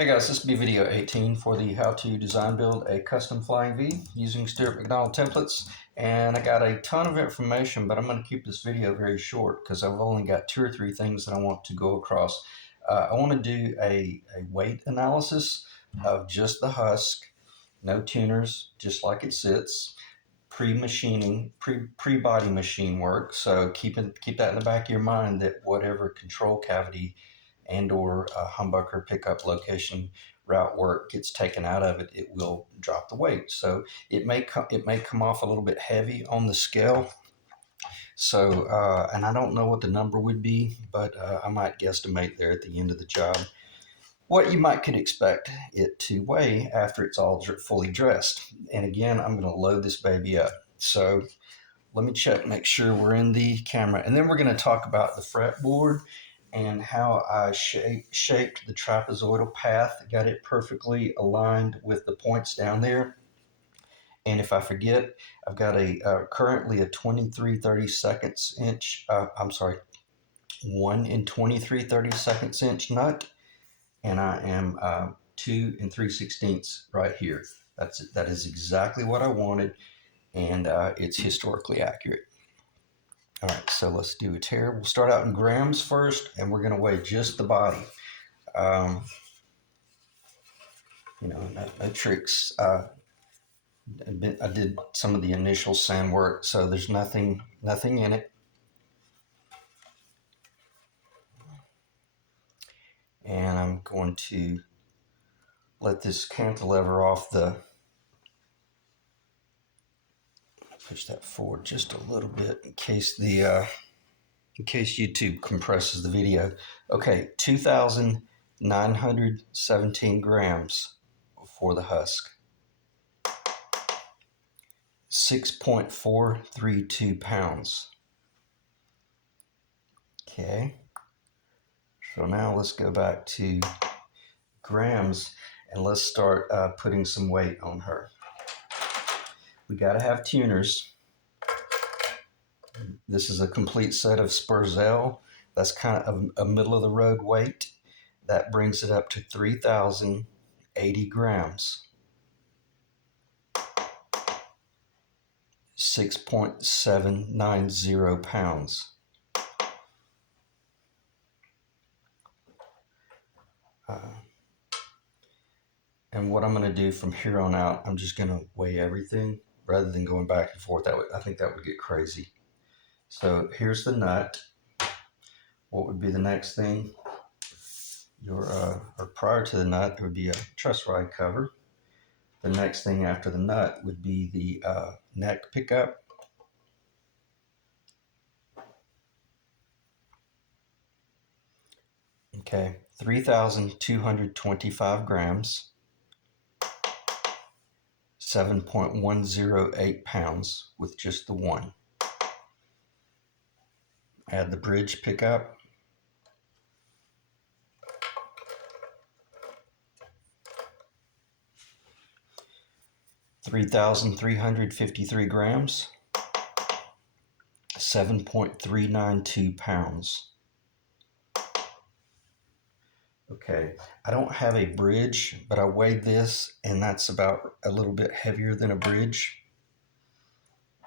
Hey guys, this will be video 18 for the how to design build a custom flying V using Stuart McDonald templates. And I got a ton of information, but I'm going to keep this video very short because I've only got 2 or 3 things that I want to go across. I want to do a weight analysis of just the husk, no tuners, just like it sits, pre-machining, pre-body machine work. So keep that in the back of your mind that whatever control cavity and or humbucker pickup location route work gets taken out of it, it will drop the weight. So it may come off a little bit heavy on the scale. So and I don't know what the number would be, but I might guesstimate there at the end of the job what you could expect it to weigh after it's all fully dressed. And again, I'm going to load this baby up. So let me make sure we're in the camera, and then we're going to talk about the fretboard and how I shaped the trapezoidal path, got it perfectly aligned with the points down there. And if I forget, I've got currently a 23/32 inch, 1 and 23/32 inch nut, and I am 2 and 3/16 right here. That is exactly what I wanted, and it's historically accurate. All right, so let's do a tear. We'll start out in grams first, and we're going to weigh just the body. No tricks. I did some of the initial sand work, so there's nothing in it. And I'm going to let this cantilever off push that forward just a little bit in case YouTube compresses the video. Okay, 2,917 grams for the husk. 6.432 pounds. Okay, so now let's go back to grams and let's start putting some weight on her. We got to have tuners. This is a complete set of Spurzell. That's kind of a middle of the road weight. That brings it up to 3,080 grams. 6.790 pounds. And what I'm going to do from here on out, I'm just going to weigh everything rather than going back and forth. I think that would get crazy. So here's the nut. What would be the next thing? Or prior to the nut, there would be a truss rod cover. The next thing after the nut would be the neck pickup. Okay, 3,225 grams. 7.108 pounds with just the one. Add the bridge pickup. $3,353 grams. 7.392 pounds. Okay, I don't have a bridge, but I weighed this, and that's about a little bit heavier than a bridge.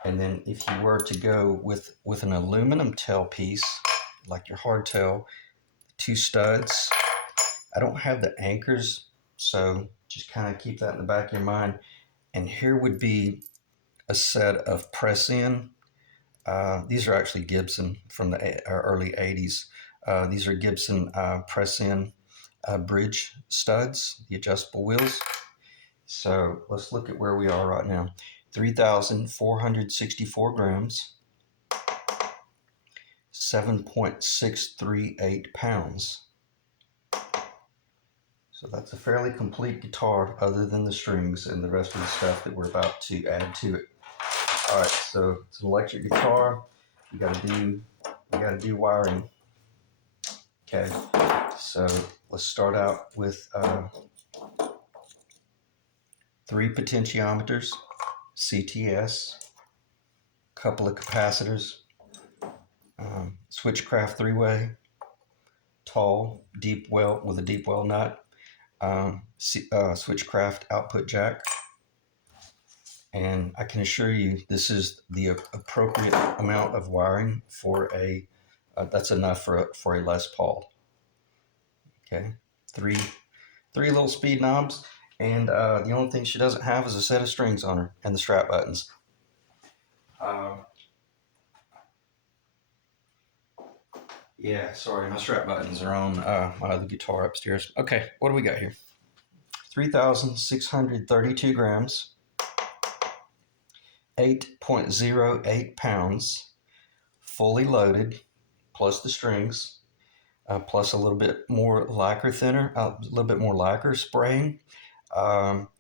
And then if you were to go with an aluminum tailpiece, like your hardtail, 2 studs. I don't have the anchors, so just kind of keep that in the back of your mind. And here would be a set of press-in. These are actually Gibson from the early 80s. These are Gibson press-in bridge studs, the adjustable wheels. So let's look at where we are right now. 3,464 grams, 7.638 pounds. So that's a fairly complete guitar other than the strings and the rest of the stuff that we're about to add to it. All right, so it's an electric guitar. We gotta do wiring. Okay, so let's start out with 3 potentiometers, CTS, a couple of capacitors, switchcraft 3-way, tall, deep well with a deep well nut, switchcraft output jack. And I can assure you this is the appropriate amount of wiring for a, that's enough for a Les Paul. Okay, three little speed knobs, and the only thing she doesn't have is a set of strings on her and the strap buttons. Yeah, sorry, my strap buttons are on my other guitar upstairs. Okay, what do we got here? 3,632 grams, 8.08 pounds, fully loaded, plus the strings, plus a little bit more lacquer thinner, a little bit more lacquer spraying.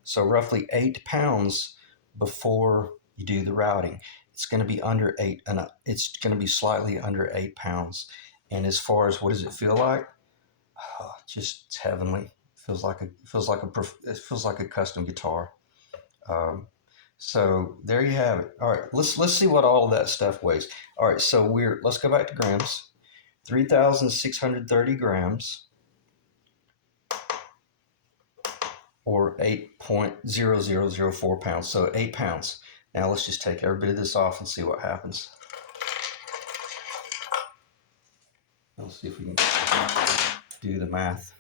So roughly 8 pounds before you do the routing. It's going to be under 8, and it's going to be slightly under 8 pounds. And as far as what does it feel like? Oh, just it's heavenly. It feels like a custom guitar. So there you have it. All right, let's see what all of that stuff weighs. All right, so let's go back to grams. 3,630 grams, or 8.0004 pounds. So 8 pounds. Now let's just take every bit of this off and see what happens. Let's see if we can do the math.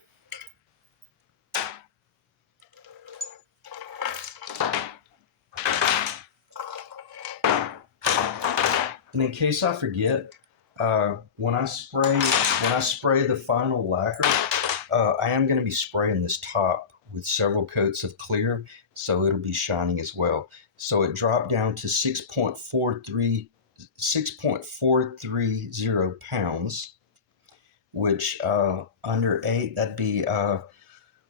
And in case I forget, when I spray the final lacquer, I am going to be spraying this top with several coats of clear, so it'll be shining as well. So it dropped down to 6.430 pounds, which under 8, that'd be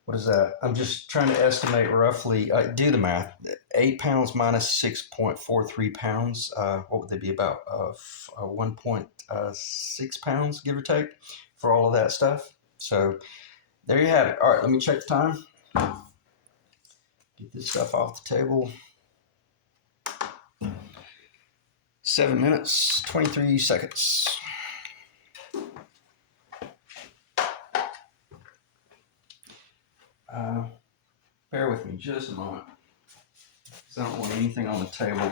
what is that? I'm just trying to estimate roughly. Do the math. 8 pounds minus 6.43 pounds. What would they be, about 1.6 pounds, give or take, for all of that stuff. So there you have it. All right, let me check the time. Get this stuff off the table. 7 minutes, 23 seconds. Bear with me just a moment, because I don't want anything on the table.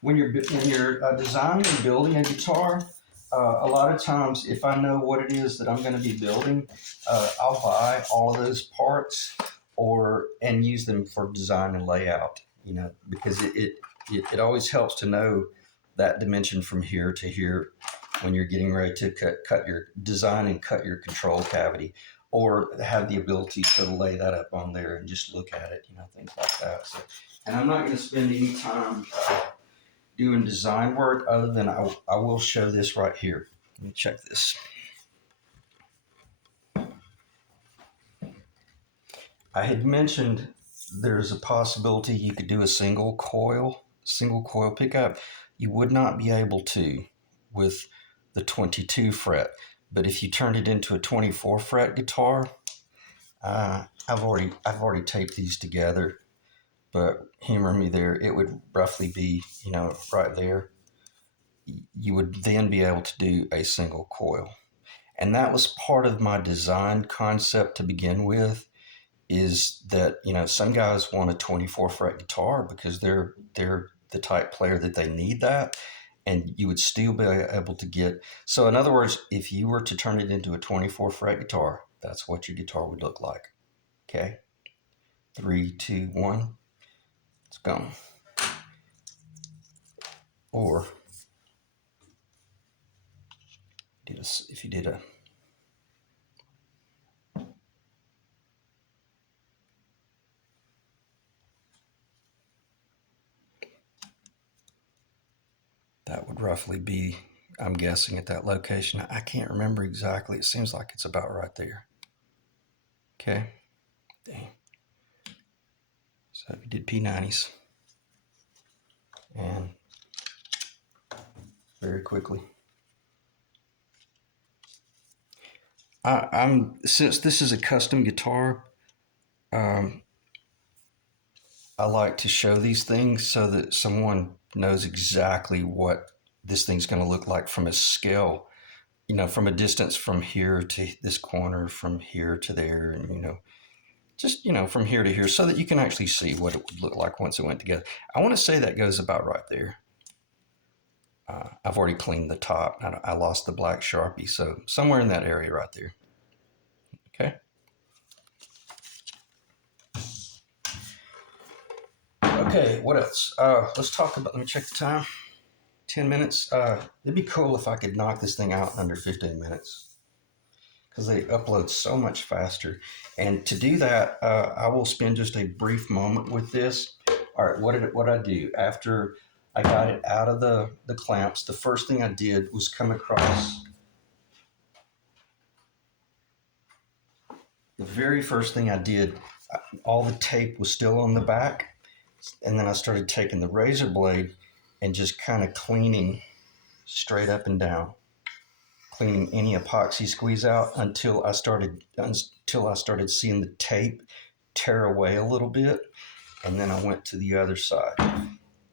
When you're designing and building a guitar, a lot of times, if I know what it is that I'm going to be building, I'll buy all of those parts and use them for design and layout. Because it always helps to know that dimension from here to here when you're getting ready to cut your design and cut your control cavity, or have the ability to lay that up on there and just look at it, things like that. So, and I'm not going to spend any time doing design work other than I will show this right here. Let me check this. I had mentioned there's a possibility you could do a single coil pickup. You would not be able to with the 22 fret, but if you turned it into a 24 fret guitar, I've already taped these together, but humor me there, it would roughly be, right there. You would then be able to do a single coil. And that was part of my design concept to begin with, is that, some guys want a 24 fret guitar because they're the type player that they need that, and you would still be able to get. So in other words, if you were to turn it into a 24 fret guitar, that's what your guitar would look like. Okay, 3, 2, 1, it's gone. Or if you did a that would roughly be, I'm guessing, at that location. I can't remember exactly. It seems like it's about right there. Okay. Dang. So we did P90s. And very quickly. Since this is a custom guitar, I like to show these things so that someone knows exactly what this thing's going to look like from a scale, you know, from a distance from here to this corner, from here to there, and, you know, just, you know, from here to here so that you can actually see what it would look like once it went together. I want to say that goes about right there. I've already cleaned the top. I lost the black Sharpie, so somewhere in that area right there. Okay. Okay, what else? Let's talk about, let me check the time. 10 minutes. It'd be cool if I could knock this thing out in under 15 minutes because they upload so much faster. And to do that, I will spend just a brief moment with this. All right, what I do after I got it out of the clamps, the first thing I did was come across. The very first thing I did, all the tape was still on the back, and then I started taking the razor blade and just kind of cleaning straight up and down, cleaning any epoxy squeeze out until I started seeing the tape tear away a little bit, and then I went to the other side.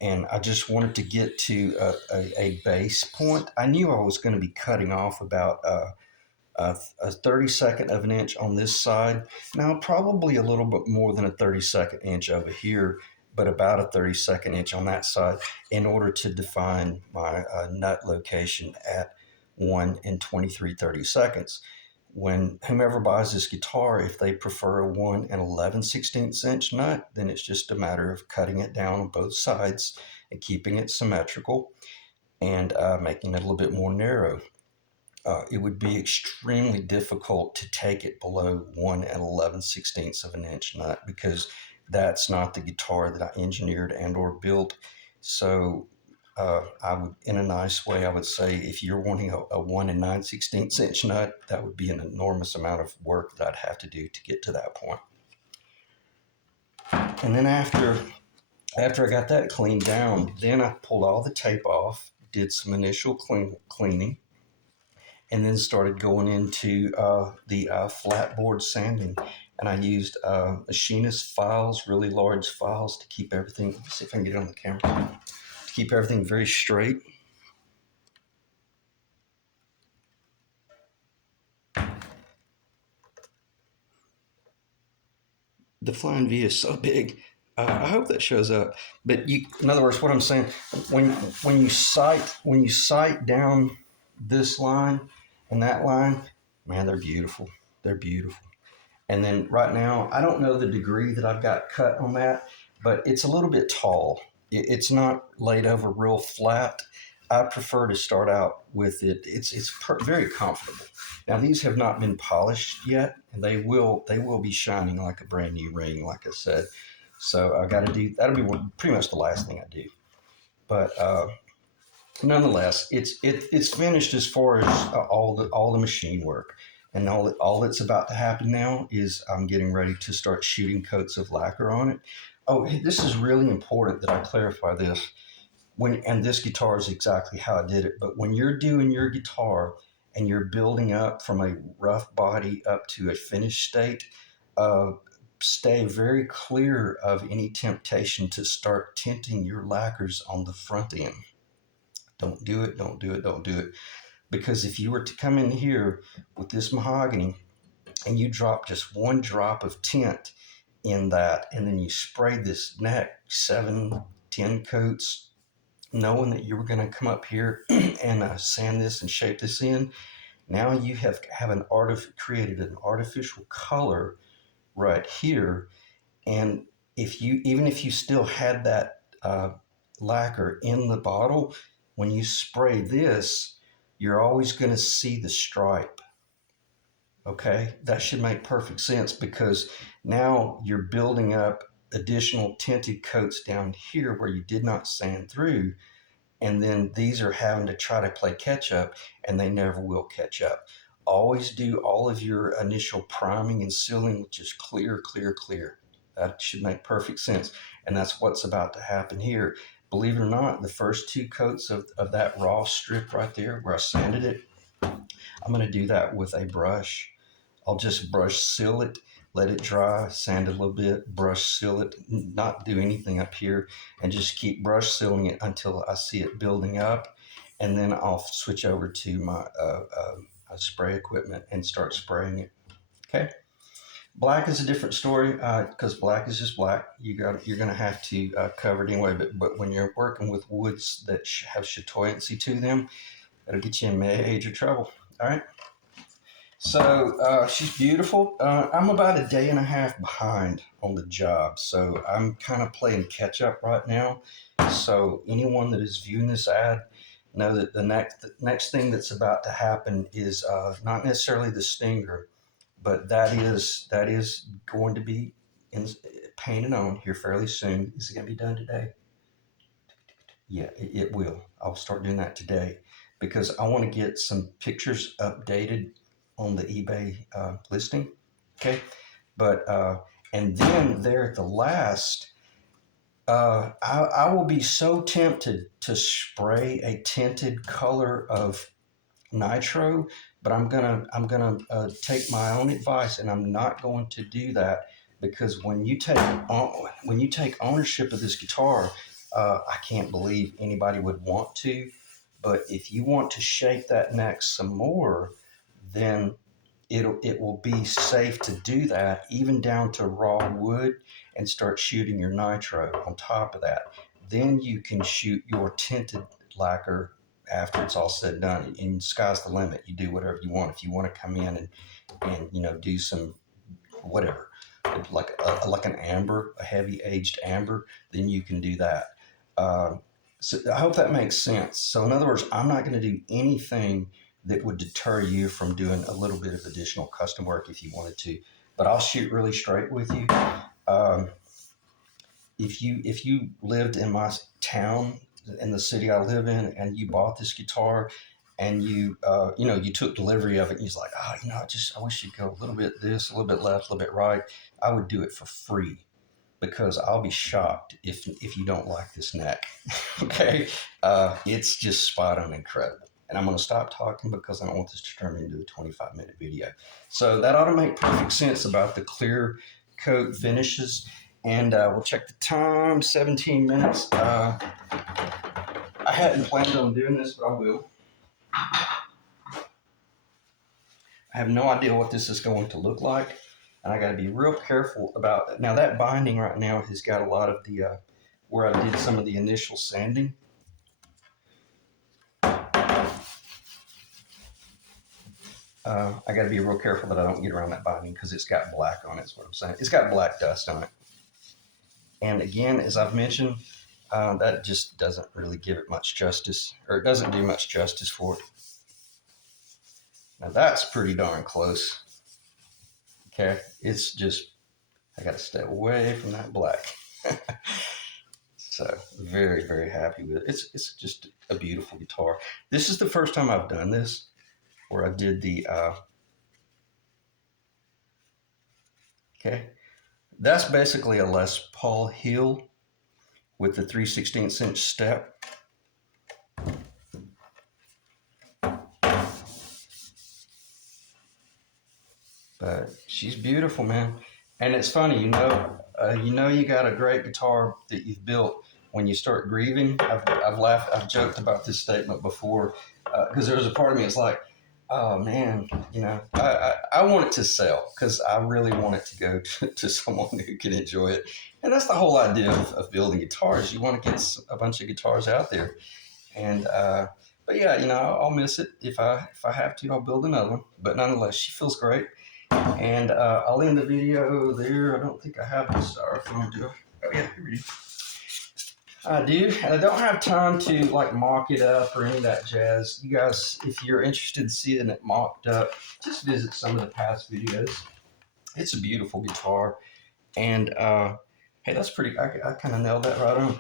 And I just wanted to get to a base point. I knew I was going to be cutting off about a 32nd of an inch on this side. Now, probably a little bit more than a 32nd inch over here, but about a 32nd inch on that side in order to define my nut location at 1 and 23/32. When whomever buys this guitar, if they prefer a 1 and 11/16 inch nut, then it's just a matter of cutting it down on both sides and keeping it symmetrical and making it a little bit more narrow. It would be extremely difficult to take it below 1 and 11/16 of an inch nut because that's not the guitar that I engineered and or built. So I would, in a nice way, I would say if you're wanting a 1 and 9/16 inch nut, that would be an enormous amount of work that I'd have to do to get to that point. And then after I got that cleaned down, then I pulled all the tape off, did some initial cleaning, and then started going into the flatboard sanding. And I used machinist files, really large files, to keep everything, let me see if I can get it on the camera, to keep everything very straight. The flying V is so big. I hope that shows up. But in other words, what I'm saying, when you sight down this line and that line, man, they're beautiful. They're beautiful. And then right now, I don't know the degree that I've got cut on that, but it's a little bit tall. It's not laid over real flat. I prefer to start out with it. It's very comfortable. Now these have not been polished yet, and they will be shining like a brand new ring, like I said. So I got to do that'll be pretty much the last thing I do. But nonetheless, it's finished as far as all the machine work. And all that's about to happen now is I'm getting ready to start shooting coats of lacquer on it. Oh, this is really important that I clarify this. And this guitar is exactly how I did it. But when you're doing your guitar and you're building up from a rough body up to a finished state, stay very clear of any temptation to start tinting your lacquers on the front end. Don't do it, don't do it, don't do it. Because if you were to come in here with this mahogany and you drop just one drop of tint in that, and then you spray this neck 7-10 coats, knowing that you were going to come up here and sand this and shape this in, now you have created an artificial color right here. And even if you still had that lacquer in the bottle, when you spray this, you're always going to see the stripe. Okay, that should make perfect sense because now you're building up additional tinted coats down here where you did not sand through, and then these are having to try to play catch up, and they never will catch up. Always do all of your initial priming and sealing with just clear, clear, clear. That should make perfect sense, and that's what's about to happen here. Believe it or not, the first 2 coats of that raw strip right there where I sanded it, I'm going to do that with a brush. I'll just brush seal it, let it dry, sand it a little bit, brush seal it, not do anything up here, and just keep brush sealing it until I see it building up. and then I'll switch over to my spray equipment and start spraying it. Okay. Black is a different story because black is just black. You're going to have to cover it anyway. But when you're working with woods that have chatoyancy to them, it'll get you in major trouble. All right. So she's beautiful. I'm about a day and a half behind on the job, so I'm kind of playing catch up right now. So anyone that is viewing this ad, know that the next thing that's about to happen is not necessarily the stinger, but that is going to be in, painted on here fairly soon. Is it going to be done today? Yeah, it will. I'll start doing that today because I want to get some pictures updated on the eBay listing. Okay, but and then there at the last, I will be so tempted to spray a tinted color of nitro, but I'm gonna take my own advice, and I'm not going to do that because when you take ownership of this guitar, I can't believe anybody would want to. But if you want to shape that neck some more, then it will be safe to do that, even down to raw wood, and start shooting your nitro on top of that. Then you can shoot your tinted lacquer after it's all said and done. And sky's the limit. You do whatever you want. If you want to come in and do some whatever, like an amber, a heavy aged amber, then you can do that. So I hope that makes sense. So in other words, I'm not going to do anything that would deter you from doing a little bit of additional custom work if you wanted to, but I'll shoot really straight with you. Um, if you lived in my town, in the city I live in, and you bought this guitar, and you took delivery of it, and you're like, I wish you'd go a little bit this, a little bit left, a little bit right. I would do it for free because I'll be shocked if you don't like this neck. Okay, it's just spot on incredible. And I'm going to stop talking because I don't want this to turn into a 25-minute video. So that ought to make perfect sense about the clear coat finishes. And we'll check the time, 17 minutes. I hadn't planned on doing this, but I will. I have no idea what this is going to look like, and I got to be real careful about it. Now that binding right now has got a lot of the, where I did some of the initial sanding. I got to be real careful that I don't get around that binding because it's got black on it, is what I'm saying. It's got black dust on it. And again, as I've mentioned, that just doesn't really give it much justice, or it doesn't do much justice for it. Now that's pretty darn close. Okay, it's just, I got to stay away from that black. So very, very happy with it. It's just a beautiful guitar. This is the first time I've done this, where I did the, okay, that's basically a Les Paul heel with the 3/16 inch step. But she's beautiful, man. And it's funny, you got a great guitar that you've built when you start grieving. I've laughed, I've joked about this statement before because there was a part of me that's like, oh man, I want it to sell because I really want it to go to someone who can enjoy it. And that's the whole idea of building guitars. You want to get a bunch of guitars out there. And but yeah, I'll miss it. If I have to, I'll build another one. But nonetheless, she feels great. And I'll end the video there. I don't think I have the styrofoam, do I? Oh yeah, here we do. I do, and I don't have time to mock it up or any of that jazz. You guys, if you're interested in seeing it mocked up, just visit some of the past videos. It's a beautiful guitar, and hey, that's pretty. I kind of nailed that right on.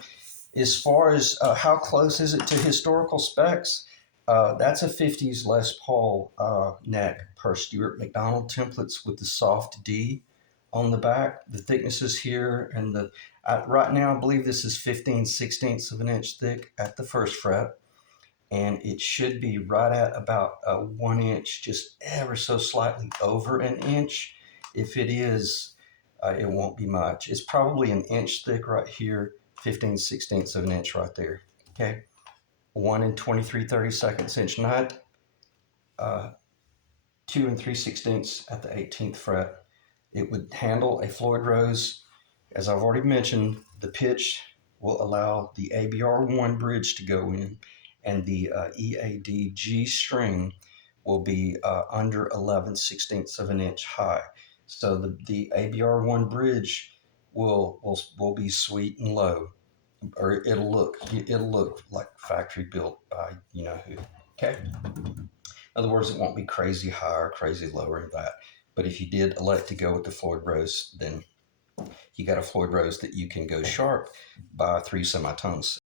As far as how close is it to historical specs, that's a 50's Les Paul neck per Stewart McDonald templates with the soft D on the back. The thicknesses here, and right now I believe this is 15/16 of an inch thick at the first fret, and it should be right at about 1 inch, just ever so slightly over an inch. If it is, it won't be much. It's probably an inch thick right here, 15/16 of an inch right there. Okay. 1 23/32 inch nut, 2 3/16 at the 18th fret. It would handle a Floyd Rose. As I've already mentioned, the pitch will allow the ABR1 bridge to go in, and the EAD G string will be under 11/16 of an inch high. So the ABR1 bridge will be sweet and low, or it'll look like factory built by you know who. Okay. In other words, it won't be crazy high or crazy low or that. But if you did elect to go with the Floyd Rose, then you got a Floyd Rose that you can go sharp by 3 semitones.